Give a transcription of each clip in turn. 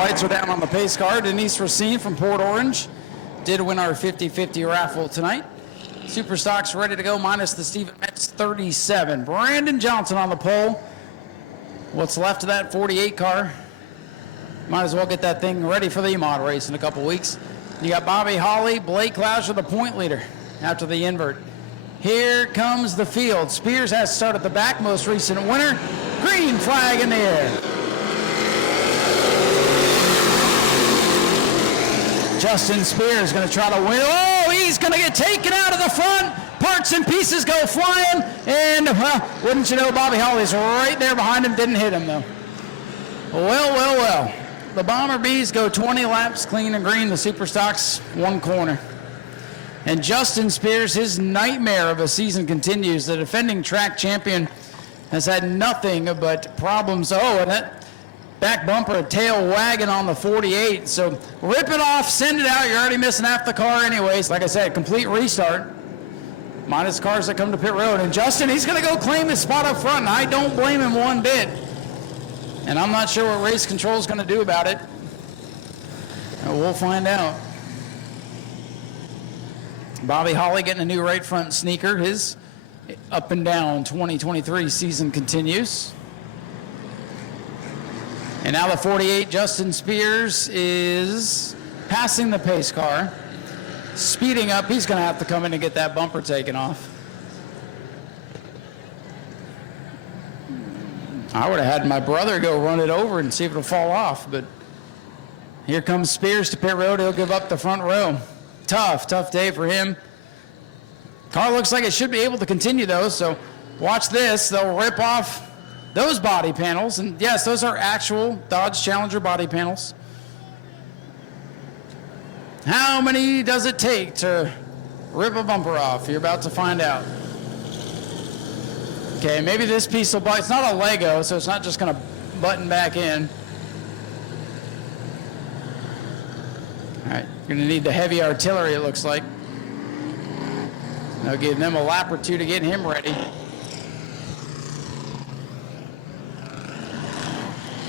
Lights are down on the pace car. Denise Racine from Port Orange did win our 50-50 raffle tonight. Super stocks ready to go, minus the Stephen Metz 37. Brandon Johnson on the pole. What's left of that 48 car? Might as well get that thing ready for the mod race in a couple weeks. You got Bobby Holly, Blake Lauscher, the point leader after the invert. Here comes the field. Spears has started the back, most recent winner. Green flag in the air. Justin Spears going to try to win. Oh, he's going to get taken out of the front. Parts and pieces go flying. And, wouldn't you know, Bobby Holly's right there behind him. Didn't hit him, though. Well. The Bomber Bees go 20 laps, clean and green. The Super Stocks, one corner. And Justin Spears, his nightmare of a season continues. The defending track champion has had nothing but problems. Oh, and that back bumper, a tail wagging on the 48. So rip it off, send it out. You're already missing half the car anyways. Like I said, complete restart. Minus cars that come to pit road. And Justin, he's going to go claim his spot up front. And I don't blame him one bit. And I'm not sure what race control is going to do about it. We'll find out. Bobby Holly getting a new right front sneaker. His up and down 2023 season continues. And now the 48, Justin Spears, is passing the pace car, speeding up. He's going to have to come in and get that bumper taken off. I would have had my brother go run it over and see if it'll fall off, but here comes Spears to pit road. He'll give up the front row. Tough day for him. Car looks like it should be able to continue, though, so watch this. They'll rip off those body panels, and yes, those are actual Dodge Challenger body panels. How many does it take to rip a bumper off? You're about to find out. Okay, maybe this piece will bite. It's not a Lego, so it's not just going to button back in. All right, you're going to need the heavy artillery, it looks like. They'll give them a lap or two to get him ready.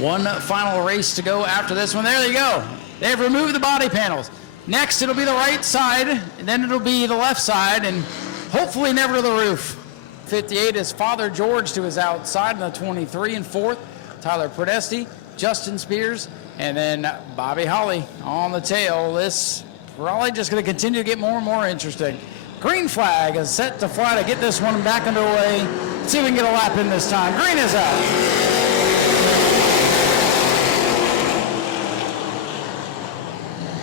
One final race to go after this one. There you go. They've removed the body panels. Next, it'll be the right side, and then it'll be the left side, and hopefully never to the roof. 58 is Father George to his outside, and the 23 and 4th, Tyler Podesti, Justin Spears, and then Bobby Holly on the tail. This probably just going to continue to get more and more interesting. Green flag is set to fly to get this one back underway. Let's see if we can get a lap in this time. Green is out.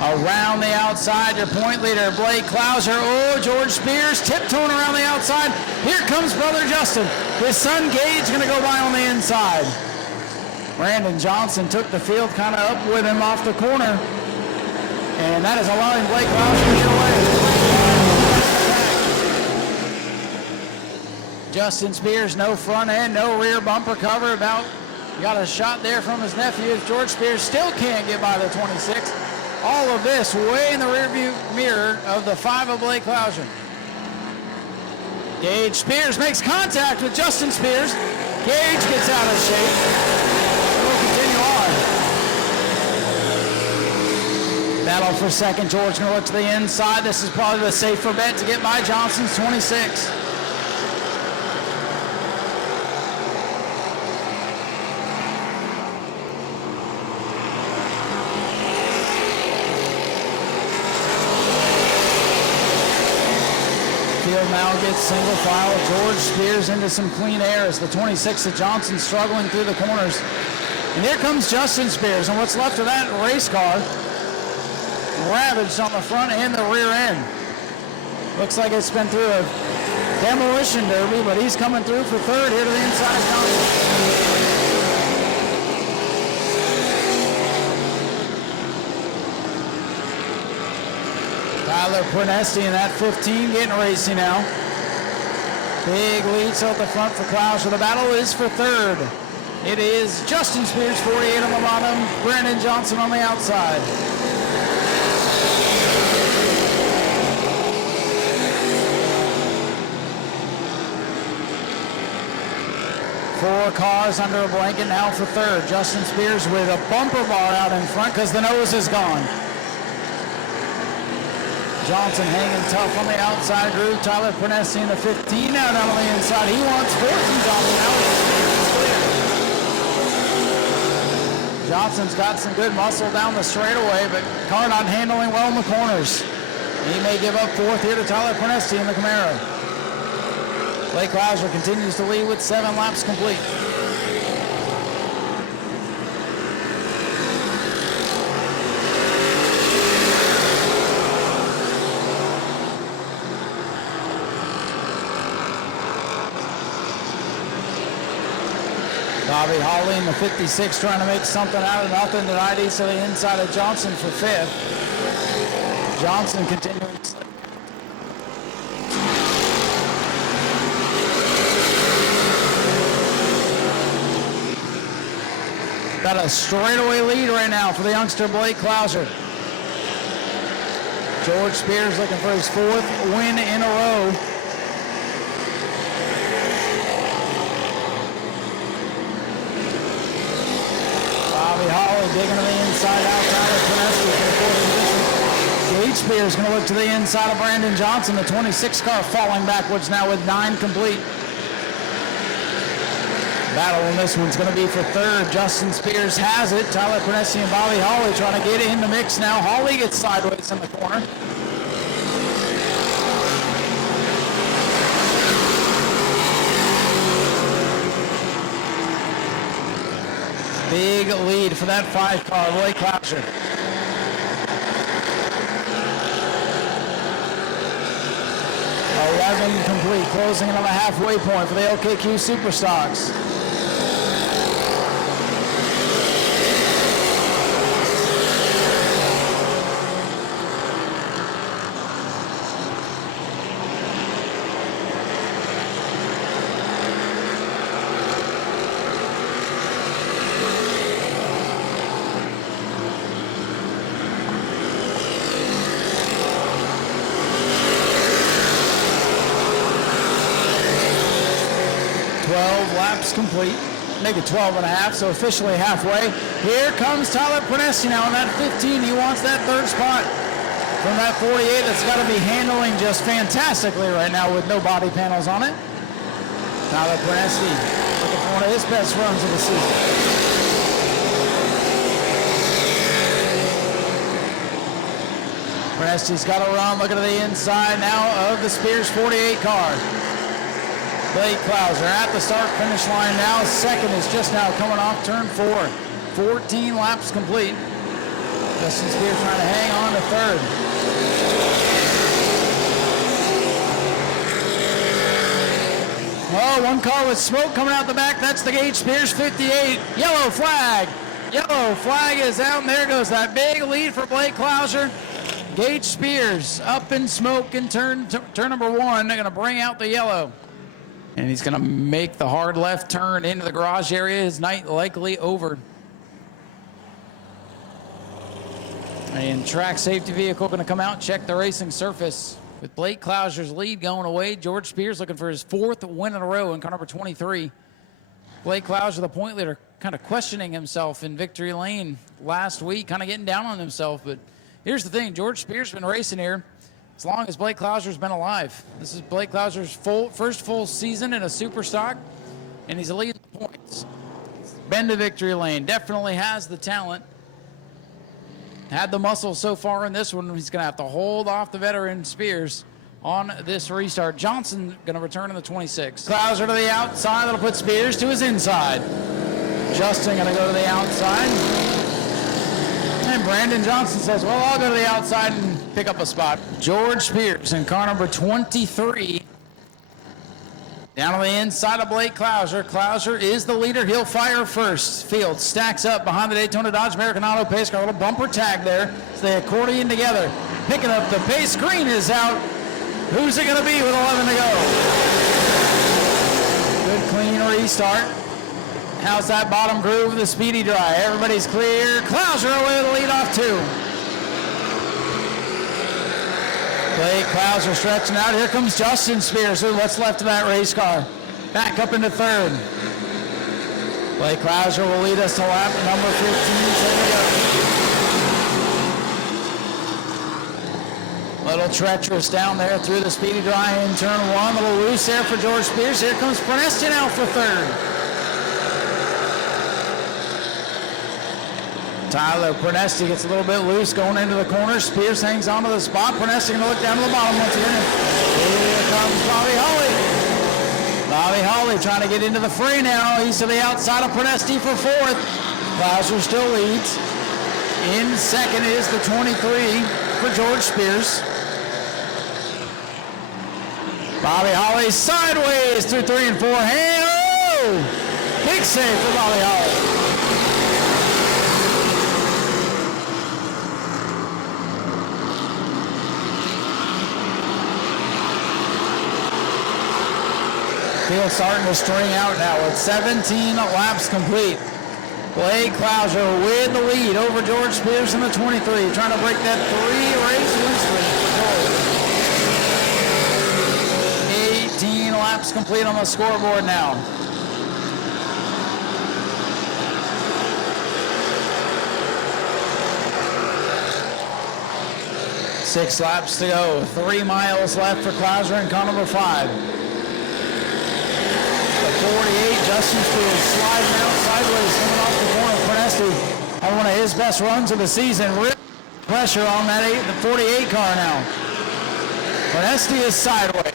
Around the outside, your point leader, Blake Lauscher. Oh, George Spears tiptoeing around the outside. Here comes brother Justin. His son Gage going to go by on the inside. Brandon Johnson took the field kind of up with him off the corner. And that is allowing Blake Lauscher to get away. Justin Spears, no front end, no rear bumper cover. Got a shot there from his nephew. George Spears still can't get by the 26. All of this way in the rearview mirror of the 5 of Blake Lauscher. Gage Spears makes contact with Justin Spears. Gage gets out of shape. We'll continue on. Battle for second. George going to look to the inside. This is probably the safer bet to get by Johnson's 26. Now gets single file. George Spears into some clean air as the 26 of Johnson struggling through the corners. And here comes Justin Spears, and what's left of that race car ravaged on the front and the rear end. Looks like it's been through a demolition derby, but he's coming through for third here to the inside of Johnson. Tyler Podesti in that 15 getting racy now. Big leads out the front for Lauscher. The battle is for third. It is Justin Spears, 48 on the bottom, Brandon Johnson on the outside. 4 cars under a blanket now for third. Justin Spears with a bumper bar out in front because the nose is gone. Johnson hanging tough on the outside groove. Tyler Pernesi in the 15 out on the inside. He wants 14 Johnson out. Johnson's got some good muscle down the straightaway, but car not handling well in the corners. He may give up 4th here to Tyler Pernesi in the Camaro. Blake Klauser continues to lead with 7 laps complete. Bobby Holly in the 56 trying to make something out of nothing tonight. He's to the inside of Johnson for 5th. Johnson continuing. Got a straightaway lead right now for the youngster Blake Klauser. George Spears looking for his 4th win in a row. Bobby Holly digging to the inside out. Tyler Pernesi for the 4th position. Gage Spears going to look to the inside of Brandon Johnson. The 26 car falling backwards now with 9 complete. Battle in this one's going to be for 3rd. Justin Spears has it. Tyler Pernesi and Bobby Holly trying to get in the mix now. Holly gets sideways in the corner. Big lead for that 5 car, Blake Klauser. Complete, closing in on the halfway point for the LKQ Superstocks. Laps complete, make it 12 and a half, so officially halfway. Here comes Tyler Pernesi now on that 15. He wants that 3rd spot from that 48. That's got to be handling just fantastically right now with no body panels on it. Tyler Pernesi looking for one of his best runs of the season. Pernesi's got a run looking to the inside now of the Spears 48 car. Blake Klauser at the start-finish line now. 2nd is just now coming off turn 4. 14 laps complete. Justin Spears trying to hang on to 3rd. Oh, 1 car with smoke coming out the back. That's the Gage Spears 58. Yellow flag. Yellow flag is out, and there goes that big lead for Blake Klauser. Gage Spears up in smoke in turn number 1. They're going to bring out the yellow. And he's going to make the hard left turn into the garage area. His night likely over. And track safety vehicle going to come out and check the racing surface. With Blake Klauser's lead going away, George Spears looking for his 4th win in a row in car number 23. Blake Klauser, the point leader, kind of questioning himself in victory lane last week, kind of getting down on himself. But here's the thing, George Spears has been racing here as long as Blake Klauser's been alive. This is Blake Klauser's first full season in a super stock, and he's leading the points. Been to victory lane, definitely has the talent. Had the muscle so far in this one. He's going to have to hold off the veteran Spears on this restart. Johnson going to return in the 26. Klauser to the outside. That'll put Spears to his inside. Justin going to go to the outside. And Brandon Johnson says, well, I'll go to the outside and pick up a spot. George Spears in car number 23. Down on the inside of Blake Klauser. Klauser is the leader. He'll fire first. Field stacks up behind the Daytona Dodge American Auto pace car. A little bumper tag there. So they accordion together. Picking up the pace. Green is out. Who's it going to be with 11 to go? Good clean restart. How's that bottom groove of the speedy dry? Everybody's clear. Klauser away with the lead off 2. Blake Klauser stretching out. Here comes Justin Spears. What's left of that race car? Back up into 3rd. Blake Klauser will lead us to lap number 15. Little treacherous down there through the speedy dry in turn one. Little loose there for George Spears. Here comes Prunesti now for third. Tyler Prunesti gets a little bit loose going into the corner. Spears hangs onto the spot. Prunesti going to look down to the bottom once again. Here comes Bobby Holly. Bobby Holly trying to get into the fray now. He's to the outside of Prunesti for fourth. Klauser still leads. In second is the 23 for George Spears. Bobby Holly sideways through 3 and 4. Hey, oh! Big save for Bobby Holly. Field starting to string out now with 17 laps complete. Blake Klauser with the lead over George Spears in the 23, trying to break that 3-race win streak for George. 18 laps complete on the scoreboard now. Six laps to go. 3 miles left for Klauser in car number 5. 48, Justin Spears sliding out sideways, coming off the corner of Prunesti on one of his best runs of the season. Real pressure on that the 48 car now. Prunesti is sideways.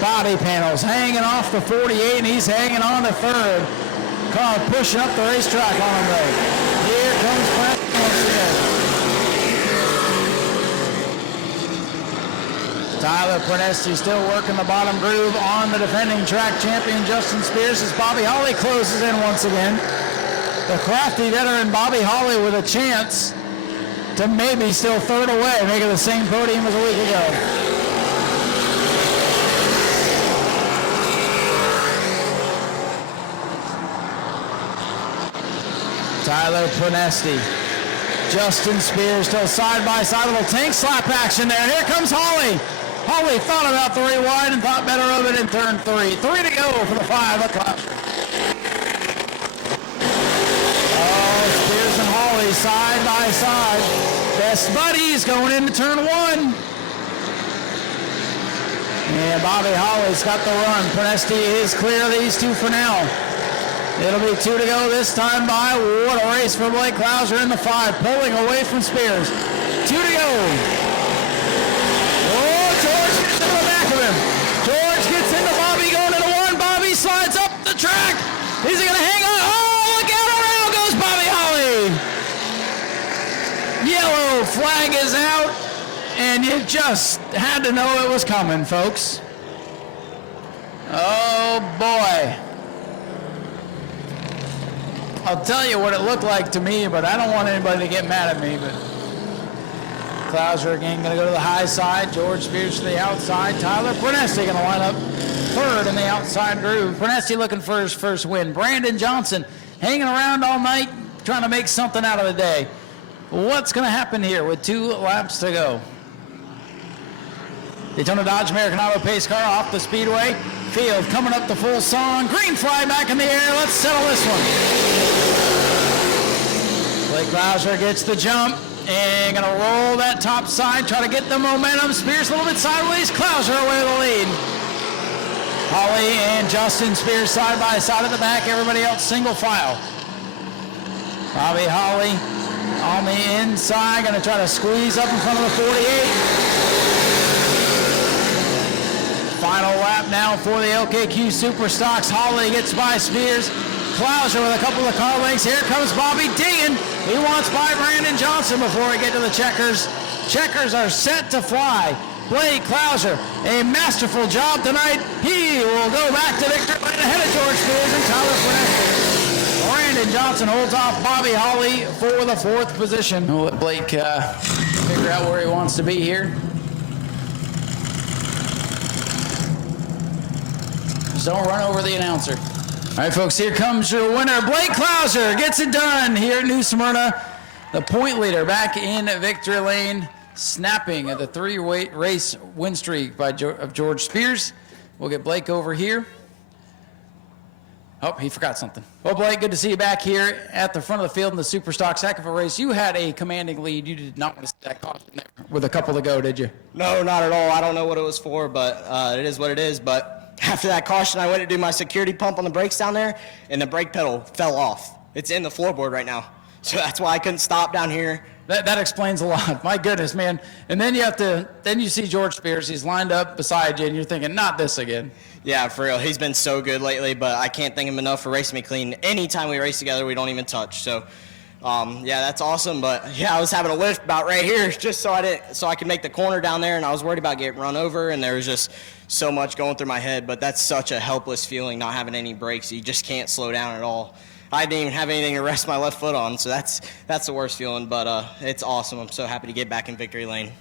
Body panels hanging off the 48, and he's hanging on to third. Car pushing up the racetrack on him though. Here comes Prunesti once again. Tyler Prunesti still working the bottom groove on the defending track champion Justin Spears as Bobby Holly closes in once again. The crafty veteran Bobby Holly with a chance to maybe still third away, making the same podium as a week ago. Tyler Prunesti, Justin Spears still side by side, little tank slap action there. And here comes Holly. Holly thought about 3 wide and thought better of it in turn 3. 3 to go for the 5 o'clock. Oh, Spears and Holly side by side. Best buddies going into turn 1. And Bobby Holly's got the run. Prunesti is clear of these two for now. It'll be 2 to go this time by. What a race for Blake Klauser in the 5, pulling away from Spears. 2 to go. George gets into Bobby going into 1. Bobby slides up the track. Is he going to hang on? Oh, look out, around goes Bobby Holly. Yellow flag is out, and you just had to know it was coming, folks. Oh, boy. I'll tell you what it looked like to me, but I don't want anybody to get mad at me, but Klauser again going to go to the high side. George Spears to the outside. Tyler Prunesti going to line up third in the outside groove. Prunesti looking for his first win. Brandon Johnson hanging around all night trying to make something out of the day. What's going to happen here with 2 laps to go? Daytona Dodge American Auto Pace car off the Speedway. Field coming up the full song. Green flag back in the air. Let's settle this one. Blake Klauser gets the jump. And going to roll that top side, try to get the momentum. Spears a little bit sideways. Klauser away with the lead. Holly and Justin Spears side by side at the back. Everybody else single file. Bobby Holly on the inside. Going to try to squeeze up in front of the 48. Final lap now for the LKQ Superstocks. Holly gets by Spears. Klauser with a couple of car lengths. Here comes Bobby digging. He wants by Brandon Johnson before we get to the checkers. Checkers are set to fly. Blake Klauser, a masterful job tonight. He will go back to victory lane ahead of George Spears and Tyler Prunesti. Brandon Johnson holds off Bobby Holly for the 4th position. We'll let Blake figure out where he wants to be here. Just don't run over the announcer. All right, folks, here comes your winner. Blake Klauser gets it done here at New Smyrna. The point leader back in victory lane, snapping at the 3-race win streak of George Spears. We'll get Blake over here. Oh, he forgot something. Well, Blake, good to see you back here at the front of the field in the Superstocks. Heck of a race. You had a commanding lead. You did not want to see that caution there with a couple to go, did you? No, not at all. I don't know what it was for, but it is what it is. But after that caution, I went to do my security pump on the brakes down there, and the brake pedal fell off. It's in the floorboard right now. So that's why I couldn't stop down here. That explains a lot. My goodness, man. And then you see George Spears. He's lined up beside you, and you're thinking, not this again. Yeah, for real. He's been so good lately, but I can't thank him enough for racing me clean. Anytime we race together, we don't even touch. So, yeah, that's awesome. But, yeah, I was having a lift about right here just so I could make the corner down there, and I was worried about getting run over, and there was just so much going through my head. But that's such a helpless feeling, not having any brakes. You just can't slow down at all. I didn't even have anything to rest my left foot on, so that's the worst feeling. But it's awesome. I'm so happy to get back in victory lane.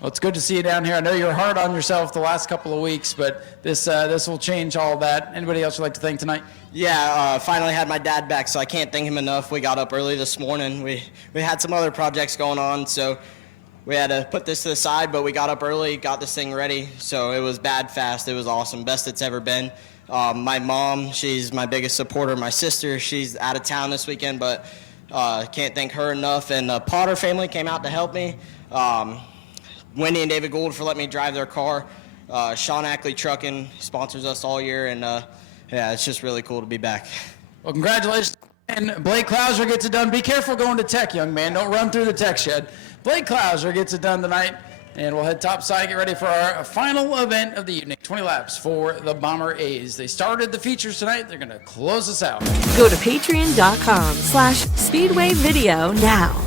Well, it's good to see you down here. I know you were hard on yourself the last couple of weeks, but this will change all of that. Anybody else you'd like to thank tonight? Yeah, finally had my dad back, so I can't thank him enough. We got up early this morning. We had some other projects going on, so we had to put this to the side, but we got up early, got this thing ready. So it was bad fast. It was awesome, best it's ever been. My mom, she's my biggest supporter. My sister, she's out of town this weekend, but can't thank her enough. And the Potter family came out to help me. Wendy and David Gould for letting me drive their car. Sean Ackley Trucking sponsors us all year, and yeah, it's just really cool to be back. Well, congratulations. And Blake Clouser gets it done. Be careful going to tech, young man. Don't run through the tech shed. Blake Clouser gets it done tonight, and we'll head topside, get ready for our final event of the evening, 20 laps for the Bomber A's. They started the features tonight. They're going to close us out. Go to patreon.com/Speedway Video now.